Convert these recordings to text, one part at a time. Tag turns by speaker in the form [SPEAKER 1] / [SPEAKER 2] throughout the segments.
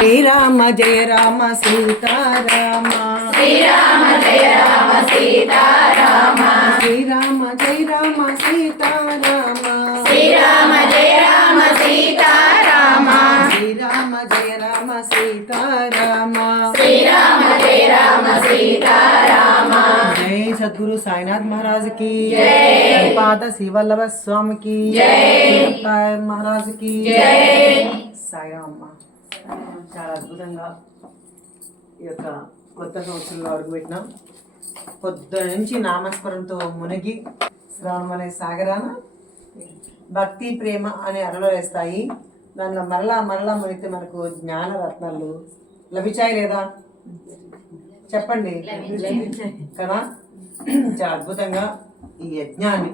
[SPEAKER 1] శ్రీరామ జయ రామ సీతారామ.
[SPEAKER 2] శ్రీరామ జయ రామ సీతారామ.
[SPEAKER 1] శ్రీరామ జయ రామ సీతారామ.
[SPEAKER 2] శ్రీరామ జయ రామ సీతారామ.
[SPEAKER 1] శ్రీరామ జయ రామ సీతారామ.
[SPEAKER 2] శ్రీరామ జయ రామ సీతారామ.
[SPEAKER 1] జై సద్గురు సాయినాథ్
[SPEAKER 2] మహారాజ్కి.
[SPEAKER 1] పాద శివల్లభ స్వామికి.
[SPEAKER 2] మహారాజ్కి.
[SPEAKER 1] సాయిరామ్మ చాలా అద్భుతంగా ఈ యొక్క కొత్త సంవత్సరంలో అడుగుపెట్టినాం. పొద్దున నుంచి నామస్మరణతో మునిగి శ్రావణం అనే సాగరాన భక్తి ప్రేమ అనే అరలో వేస్తాయి దానిలో మరలా మరలా మునిగితే మనకు జ్ఞాన రత్నాలు లభించాయి లేదా? చెప్పండి. కదా? చాలా అద్భుతంగా ఈ యజ్ఞాన్ని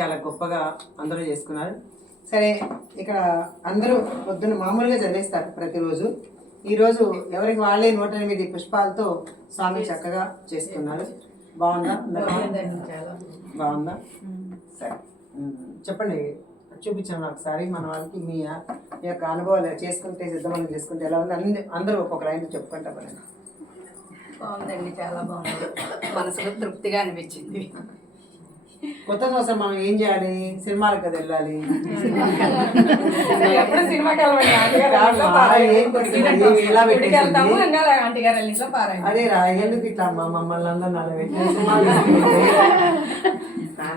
[SPEAKER 1] చాలా గొప్పగా అందరూ చేసుకున్నారు. సరే ఇక్కడ అందరూ పొద్దున్న మామూలుగా చదివేస్తారు ప్రతిరోజు. ఈరోజు ఎవరికి వాళ్ళే నూట ఎనిమిది పుష్పాలతో స్వామి చక్కగా చేసుకున్నారు. బాగుందా? బాగుందా? సరే. చెప్పండి. చూపించాను ఒకసారి మన వాళ్ళకి మీ మీ యొక్క అనుభవాలు చేసుకుంటే సిద్ధమని చేసుకుంటే ఎలా ఉంది? అన్ని అందరూ ఒక్కొక్క లైన్ చెప్పుకుంటా
[SPEAKER 3] బాగుందండి చాలా బాగుంది. మనసులో తృప్తిగా అనిపించింది.
[SPEAKER 1] కొత్త సంవత్సరం మనం ఏం చేయాలి? సినిమాలకు కదా వెళ్ళాలి.
[SPEAKER 3] ఎప్పుడు సినిమాకి
[SPEAKER 1] అదే రా ఎందుకు ఇట్లా అమ్మా? మమ్మల్ని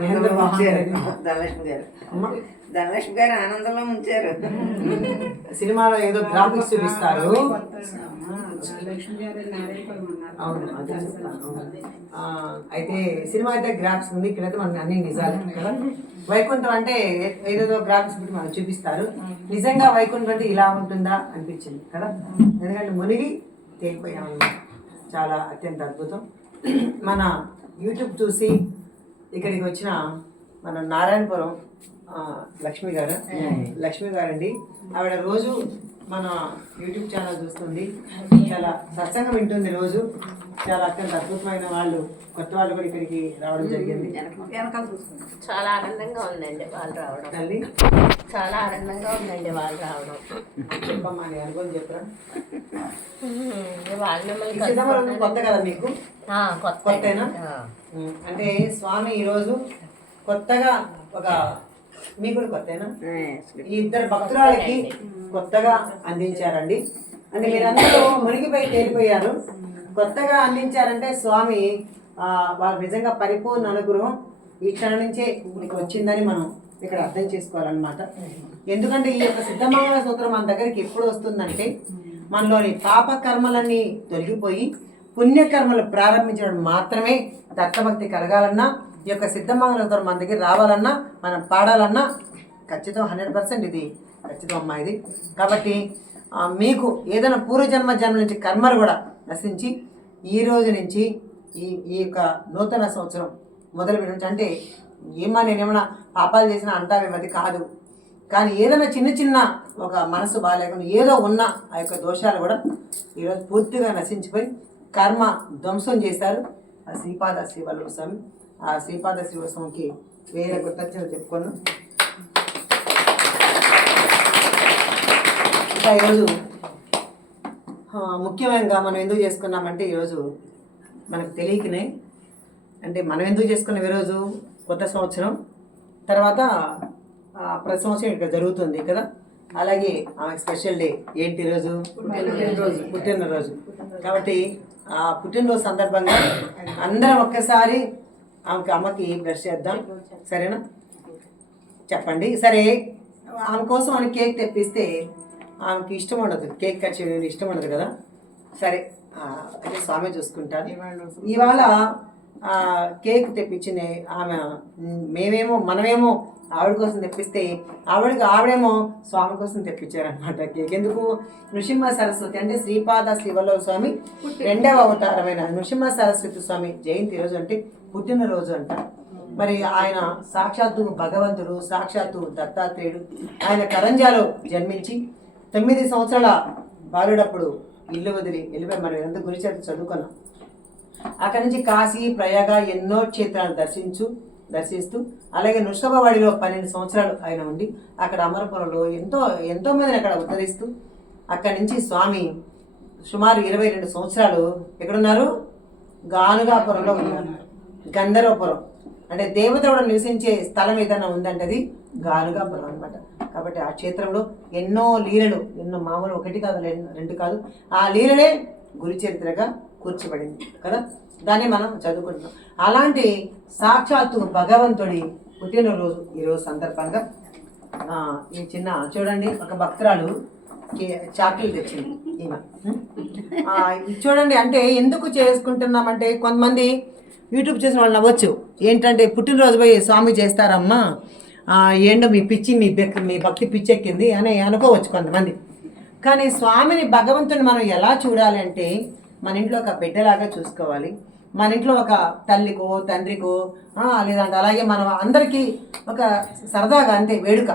[SPEAKER 1] ఎంత బాగుంటుంది.
[SPEAKER 4] ధనలక్ష్మి గారు.
[SPEAKER 1] అమ్మా,
[SPEAKER 4] ధనలక్ష్మి గారు ఆనందంలో ఉంచారు.
[SPEAKER 1] సినిమాలో ఏదో గ్రాఫిక్స్ చూపిస్తారు. అవును అదే అయితే సినిమా అయితే గ్రాఫిక్స్ ఉంది ఇక్కడైతే మనకి అన్ని నిజాలు కదా. వైకుంఠం అంటే ఏదేదో గ్రాఫిక్స్ పెట్టి మనకు చూపిస్తారు. నిజంగా వైకుంఠం అంటే ఇలా ఉంటుందా అనిపించింది కదా. ఎందుకంటే మునిగి తేలిపోయాము చాలా అత్యంత అద్భుతం. మన యూట్యూబ్ చూసి ఇక్కడికి వచ్చిన మన నారాయణపురం లక్ష్మి గారు. లక్ష్మి గారండి. ఆవిడ రోజు మన యూట్యూబ్ ఛానల్ చూస్తుంది. చాలా సత్సంగం వింటుంది రోజు. చాలా అత్యంత అద్భుతమైన వాళ్ళు కొత్త వాళ్ళు కూడా ఇక్కడికి రావడం జరిగింది.
[SPEAKER 2] చాలా ఆనందంగా ఉందండి వాళ్ళు రావడం.
[SPEAKER 1] తల్లి?
[SPEAKER 2] చాలా ఆనందంగా ఉందండి వాళ్ళు రావడం.
[SPEAKER 1] చెప్పమ్మా నీ అనుభవం చెప్పరా.
[SPEAKER 2] వాళ్ళు మిమ్మల్ని.
[SPEAKER 1] కొత్త కదా మీకు?
[SPEAKER 2] ఆ, కొత్త.
[SPEAKER 1] కొత్తేనా? అంటే స్వామి ఈరోజు కొత్తగా ఒక మీకు కూడా కొత్తేనా? ఈ ఇద్దరు భక్తురాలకి కొత్తగా అందించారండి. అంటే మీరందరూ మునిగిపోయి తేలిపోయారు. కొత్తగా అందించారంటే స్వామి ఆ, వాళ్ళ నిజంగా పరిపూర్ణ అనుగ్రహం ఈ క్షణం నుంచే మీకు వచ్చిందని మనం ఇక్కడ అర్థం చేసుకోవాలన్నమాట. ఎందుకంటే ఈ యొక్క సిద్ధమంగళ సూత్రం మన దగ్గరికి ఎప్పుడు వస్తుందంటే మనలోని పాప కర్మలన్నీ తొలగిపోయి పుణ్యకర్మలు ప్రారంభించడం మాత్రమే దత్తభక్తి కలగాలన్నా ఈ యొక్క సిద్ధమంగళంతో మన దగ్గర రావాలన్నా మనం పాడాలన్నా ఖచ్చితం హండ్రెడ్ పర్సెంట్ ఇది. ఖచ్చితం అమ్మా ఇది. కాబట్టి మీకు ఏదైనా పూర్వజన్మ జన్మ నుంచి కర్మలు కూడా నశించి ఈ రోజు నుంచి ఈ ఈ యొక్క నూతన సంవత్సరం మొదలు పెట్టడం అంటే ఏమా ఏమైనా పాపాలు చేసినా అంటావేమది కాదు. కానీ ఏదైనా చిన్న చిన్న ఒక మనసు బాగాలేకుండా ఏదో ఉన్న ఆ యొక్క దోషాలు కూడా ఈరోజు పూర్తిగా నశించిపోయి కర్మ ధ్వంసం చేశారు. ఆ శ్రీపాద శ్రీవల్లభ స్వామి. ఆ శ్రీపాద శివ స్వామికి వేరే కృతజ్ఞతలు చెప్పుకున్నాం ఇంకా ఈరోజు ముఖ్యంగా మనం ఎందుకు చేసుకున్నామంటే ఈరోజు మనకు తెలియకనే అంటే మనం ఎందుకు చేసుకున్నాం ఈరోజు కొత్త సంవత్సరం. తర్వాత ఆ, ప్రతి సంవత్సరం ఇక్కడ జరుగుతుంది కదా. అలాగే ఆమె స్పెషల్ డే ఏంటి ఈరోజు? పుట్టినరోజు. పుట్టినరోజు. కాబట్టి ఆ పుట్టినరోజు సందర్భంగా అందరం ఒక్కసారి ఆమెకి అమ్మకి బ్రష్ చేద్దాం. సరేనా? చెప్పండి. సరే ఆమె కోసం అని కేక్ తెప్పిస్తే ఆమెకి ఇష్టం ఉండదు. కేక్ కట్ చేయడం ఇష్టం ఉండదు కదా? సరే ఆ, అయితే స్వామి చూసుకుంటారు. ఇవాళ కేక్ తెప్పించింది ఆమె మేమేమో మనమేమో ఆవిడ కోసం తెప్పిస్తే ఆవిడకి ఆవిడేమో స్వామి కోసం తెప్పించారనమాట కేక్. ఎందుకు? నృసింహ సరస్వతి అంటే శ్రీపాద శివలో స్వామి రెండవ అవతారమైన నృసింహ సరస్వతి స్వామి జయంతి రోజు అంటే పుట్టినరోజు అంట మరి ఆయన సాక్షాత్తు భగవంతుడు సాక్షాత్తు దత్తాత్రేయుడు. ఆయన కరంజాలో జన్మించి తొమ్మిది సంవత్సరాల బాలుడప్పుడు ఇల్లు వదిలి వెళ్ళిపోయి మనం ఎంత గురిచేత చదువుకున్నాం. అక్కడి నుంచి కాశీ ప్రయాగ ఎన్నో క్షేత్రాలు దర్శించు దర్శిస్తూ అలాగే నృషభవాడిలో పన్నెండు సంవత్సరాలు ఆయన ఉండి అక్కడ అమరపురంలో ఎంతో ఎంతో మందిని అక్కడ ఉద్ధరిస్తూ అక్కడి నుంచి స్వామి సుమారు ఇరవై రెండు సంవత్సరాలు ఎక్కడున్నారు? గానుగాపురంలో ఉన్నారు. గంధర్వపురం అంటే దేవతలు నివసించే స్థలం ఏదైనా ఉందంటే అది గాలుగాపురం అనమాట కాబట్టి ఆ క్షేత్రంలో ఎన్నో లీలలు ఎన్నో మామూలు ఒకటి కాదు రెండు రెండు కాదు ఆ లీలలే గురుచరిత్రగా చరిత్రగా కూర్చబడింది కదా? దాన్ని మనం చదువుకుంటున్నాం. అలాంటి సాక్షాత్తు భగవంతుడి పుట్టినరోజు ఈరోజు సందర్భంగా ఈ చిన్న చూడండి ఒక భక్తురాలు చాకులు తెచ్చింది ఈమె. ఇది చూడండి అంటే ఎందుకు చేసుకుంటున్నామంటే కొంతమంది యూట్యూబ్ చేసిన వాళ్ళు నవ్వచ్చు. ఏంటంటే పుట్టినరోజు పోయి స్వామి చేస్తారమ్మా. ఏంటో మీ పిచ్చి మీ బెక్ మీ భక్తి పిచ్చెక్కింది అని అనుకోవచ్చు కొంతమంది. కానీ స్వామిని భగవంతుని మనం ఎలా చూడాలి అంటే మన ఇంట్లో ఒక బిడ్డలాగా చూసుకోవాలి. మన ఇంట్లో ఒక తల్లికో తండ్రికో లేదంటే అలాగే మనం అందరికీ ఒక సరదాగా అంతే వేడుక.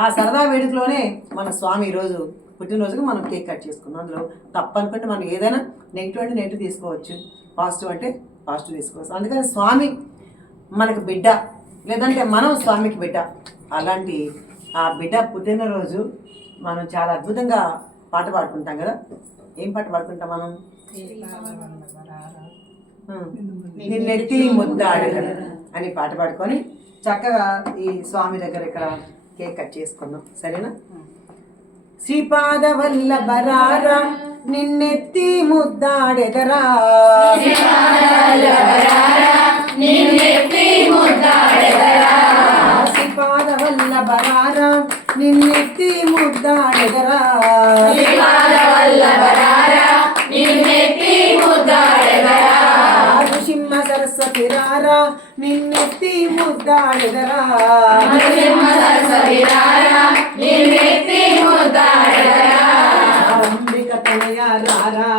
[SPEAKER 1] ఆ సరదా వేడుకలోనే మన స్వామి ఈరోజు పుట్టినరోజుకి మనం కేక్ కట్ చేసుకున్నాం. అందులో తప్పనుకుంటే మనం ఏదైనా నెగిటివ్ అంటే నెగిటివ్ తీసుకోవచ్చు. పాజిటివ్ అంటే పాజిటివ్ తీసుకోవచ్చు అందుకని స్వామి మనకు బిడ్డ లేదంటే మనం స్వామికి బిడ్డ. అలాంటి ఆ బిడ్డ పుట్టినరోజు మనం చాలా అద్భుతంగా పాట పాడుకుంటాం కదా. ఏం పాట పాడుకుంటాం మనం. నిన్నెత్తి ముద్దాడు అని పాట పాడుకొని చక్కగా ఈ స్వామి దగ్గర ఇక్కడ కేక్ కట్ చేసుకుందాం సరేనా? శ్రీపాద వల్లభరారా నిన్నెత్తి ముద్దాడెదరా శ్రీపాద వల్లభరారా సరస్వతి రారా నిన్నెత్తి ముద్దాడెదరా. అంబిక తనయ రారా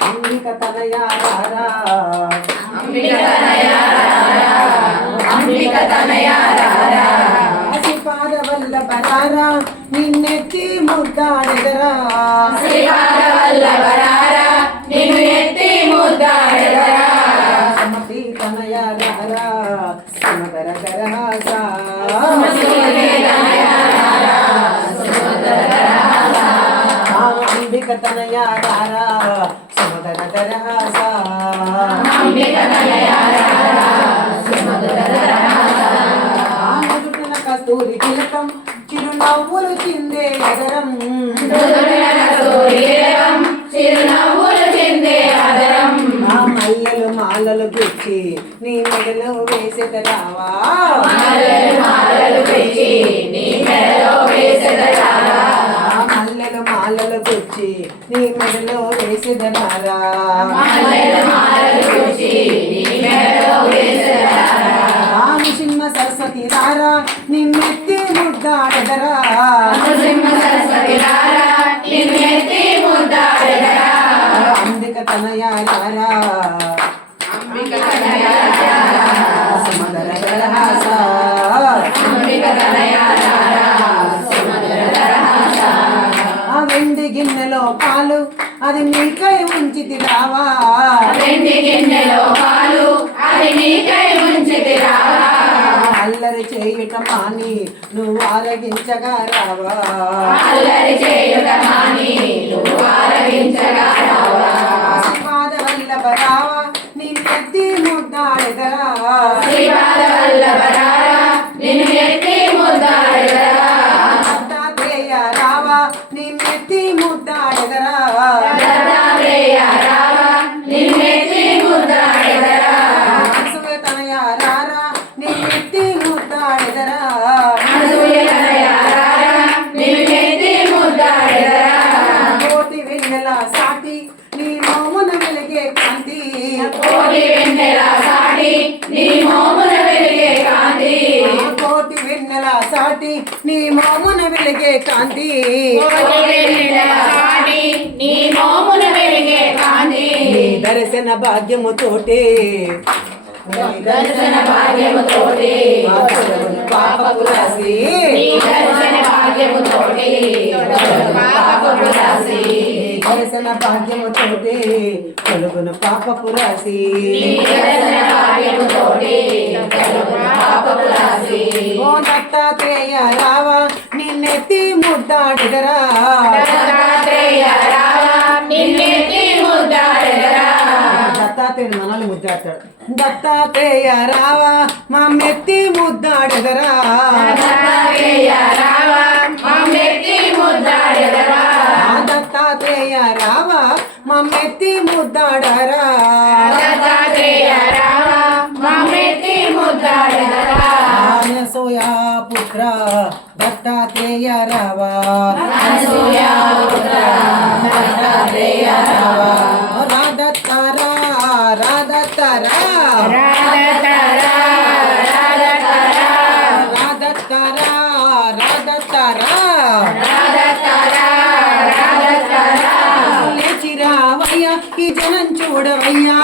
[SPEAKER 1] అంబిక తనయ రారా. శ్రీపాద వల్లభరారా నిన్నెత్తి ముద్దాడెదరా. సమతి మల్లెలు మాలలు గుచ్చి నీ మెడలో వేసేదరావా మల్లెలు మాలలు గుచ్చి నీ మెడలో వేసేదరారా రాము సింహ సరస్వతి రారా నిన్నెత్తి ముద్దాడదరా. అంబిక ఆ వెండి గిన్నెలో పాలు అది నీకై ఉంచితి రావా. అల్లరి చేయుట మాని నువ్వు ఆరగించగా రావా ఆశీర్వాద నీ మౌమున వెలిగే కాంతి. నీ దర్శన భాగ్యము తోటే. రాసి దర్శన భాగ్యము తోటే. పాపపు రాసి దర్శన భాగ్యము తోటే పాపపు రాసి ఓ దత్తాత్రేయ రావా నిన్నెత్తి ముద్దాడెదరా దత్తాత్రేయుడు మనల్ని ముద్దాడతాడు. దత్తాత్రేయ రావా మా మెత్తి ముద్దాడెదరా ఆ దత్తాత్రేయ రావా మా మెత్తి ముద్దాడరా. ಅನಸೂಯ ಪುತ್ರ ದತ್ತಾತ್ರೇಯರವ ಅನಸೂಯ ಪುತ್ರ ದತ್ತಾತ್ರೇಯರವ ರಾಧತ್ತರ ರಾಧತ್ತರ ರಾಧತ್ತರ ರಾಧತ್ತರ ರಾಧತ್ತರ రాధతరా లేచిరావయ్యా ఈ జనం చూడవయ్యా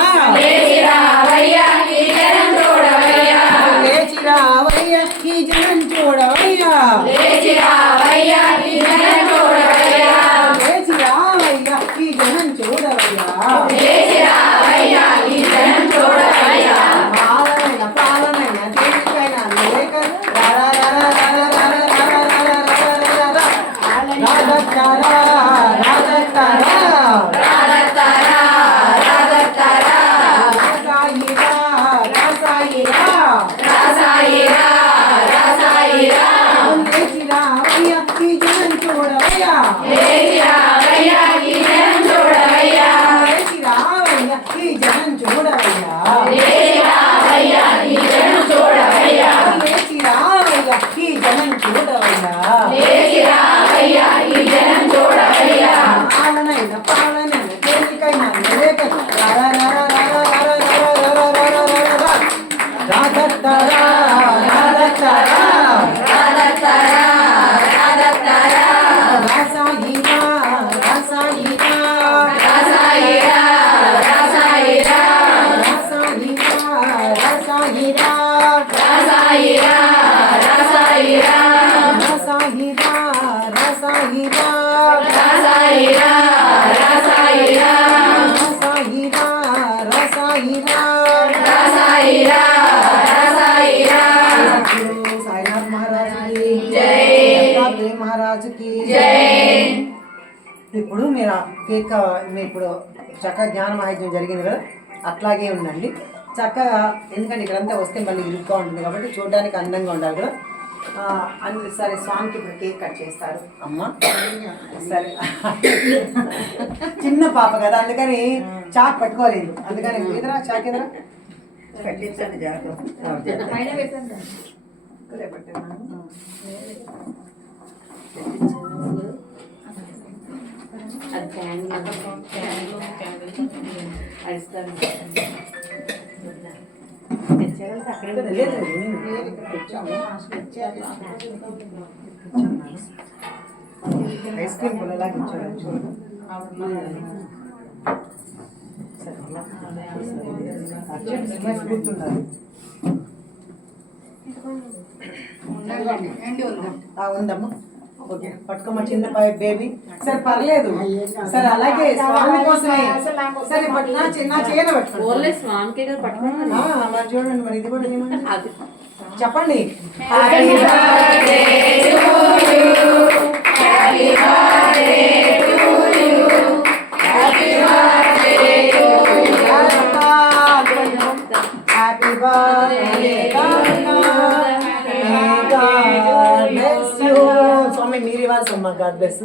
[SPEAKER 1] మీరు ఆ కేక్ మీ ఇప్పుడు చక్కగా జ్ఞాన మహాయజ్ఞం జరిగింది కదా అట్లాగే ఉందండి. చక్కగా ఎందుకంటే ఇక్కడంతా వస్తే మళ్ళీ ఇరుగ్గా ఉంటుంది కాబట్టి చూడడానికి అందంగా ఉండాలి ఆ, అందు సరే స్వామికి ఇప్పుడు కేక్ కట్ చేస్తారు. అమ్మ. సరే. చిన్న పాప కదా అందుకని చాక్ పట్టుకోలేదు. అందుకని ఎదురా చాక్ ఎదురా
[SPEAKER 4] కట్టించండి జాగ్రత్త.
[SPEAKER 2] అది క్యాండిల్
[SPEAKER 1] అడుస్తాను తెచ్చేవాళ్ళకి ఐస్ క్రీమ్ కొనలాగా ఇచ్చాడు చూడు అర్జెంట్ స్మెస్ ఉందమ్మా. ఓకే. పట్టుకోమా చిన్న పై బేబీ. సరే పర్లేదు. సరే అలాగే స్వామి కోసమే. సరే నా చిన్న చేయన పట్టుకోండి.
[SPEAKER 2] స్వామికి
[SPEAKER 1] మరి చూడండి మరి ఇది కూడా చెప్పండి. గాడ్ బ్లెస్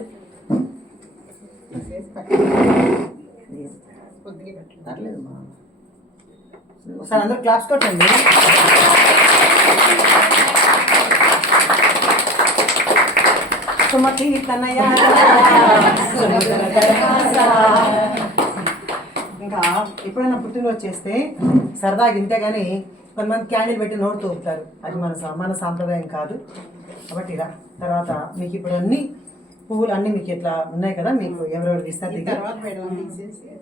[SPEAKER 1] ఒకసారి అందరూ క్లాప్స్ కొట్టండి. సుమతి తనయ. ఇంకా ఎప్పుడైనా పుట్టినరోజు చేస్తే సరదాగా ఇంతే కానీ కొంతమంది క్యాండిల్ పెట్టి నోరు తోపుతారు అది మన మన సాంప్రదాయం కాదు. కాబట్టి ఇలా తర్వాత మీకు ఇప్పుడు అన్నీ పువ్వులు అన్ని మీకు ఇట్లా ఉన్నాయి కదా మీకు ఎవరెవరికి ఇస్తారు దిగి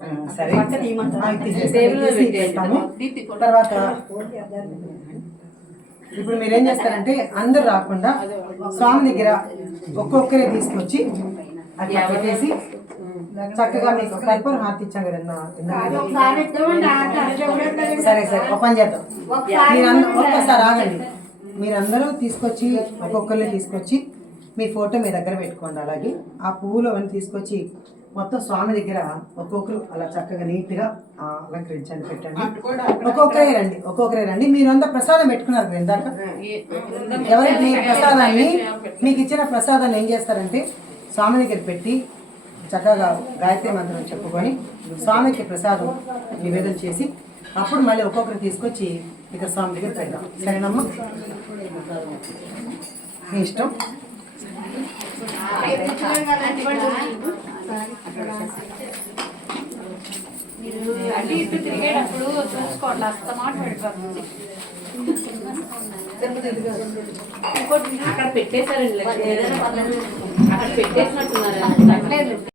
[SPEAKER 1] ఆ, సరే. ఆ, ఇది తీసేస్తాం. ఇది తీసి ఇస్తాము. తర్వాత ఇప్పుడు మీరు ఏం చేస్తారంటే అందరు రాకుండా స్వామి దగ్గర ఒక్కొక్కరే తీసుకొచ్చి అట్లా పెట్టేసి చక్కగా మీకు కర్పూర హారతి ఇచ్చాం కదా. సరే సరే ఒక పని చేద్దాం. మీరు అందరూ ఒక్కసారి ఆగండి. మీరందరూ తీసుకొచ్చి ఒక్కొక్కరిని తీసుకొచ్చి మీ ఫోటో మీ దగ్గర పెట్టుకోండి. అలాగే ఆ పువ్వులు అవన్నీ తీసుకొచ్చి మొత్తం స్వామి దగ్గర ఒక్కొక్కరు అలా చక్కగా నీట్గా అలంకరించండి పెట్టండి. ఒక్కొక్కరే రండి ఒక్కొక్కరే రండి. మీరంతా ప్రసాదం పెట్టుకున్నారు ఇందాక? ఎవరి మీ ప్రసాదాన్ని మీకు ఇచ్చిన ప్రసాదాన్ని ఏం చేస్తారంటే స్వామి దగ్గర పెట్టి చక్కగా గాయత్రి మంత్రం చెప్పుకొని స్వామికి ప్రసాదం నివేదన చేసి అప్పుడు మళ్ళీ ఒక్కొక్కరు తీసుకొచ్చి ఇక స్వామి దగ్గర పెడదాం సరేనమ్మా? మీ ఇష్టం?
[SPEAKER 2] అటు ఇటు తిరిగేటప్పుడు చూసుకోండి అస్తమాట పడిపోతుంది ఇంకోటి అక్కడ పెట్టేశారండి అక్కడ పెట్టేసినట్టున్నారు